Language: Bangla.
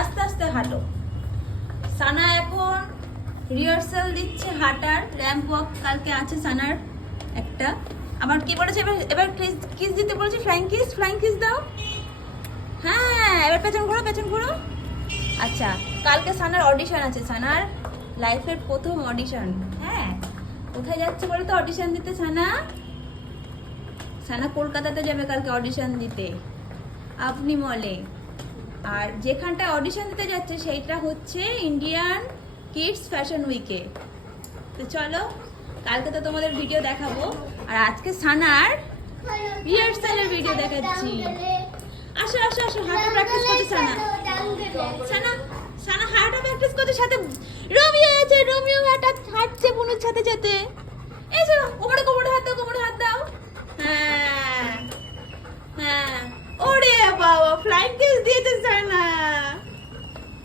আস্তে আস্তে হাঁটো। সানা এখন রিহার্সাল দিচ্ছে হাঁটার, র্যাম্প ওয়াক কালকে আছে সানার একটা। আমার কি বলেছে এবার, এবার কিস দিতে বলেছে, ফ্লাইং কিস দাও। হ্যাঁ এবার পেছন ঘোরো, পেছন ঘোরো। আচ্ছা কালকে সানার অডিশন আছে, সানার লাইফের প্রথম অডিশন। হ্যাঁ কোথায় যাচ্ছে বলো তো অডিশন দিতে? সানা সানা কলকাতাতে যাবে কালকে অডিশন দিতে, আপনি মলে। আর যেখানটা অডিশন দিতে যাচ্ছে সেইটা হচ্ছে ইন্ডিয়ান কিডস ফ্যাশন উইকে। তো চলো কালকে তো তোমাদের ভিডিও দেখাবো, আর আজকে সানার রিহার্সালের ভিডিও দেখাচ্ছি। আসো আসো আসো, হাঁটা প্র্যাকটিস করছে সানা। সানা সানা হাঁটা প্র্যাকটিস করছে, সাথে রোমিও আছে, রোমিও হাঁটছে বুনুর সাথে সাথে। এই যে কোমরে কোমরে হাত দাও, কোমরে হাত দাও। হ্যাঁ হ্যাঁ, ওরে বাবা ফ্লাইং কিস দিয়েছে সানা।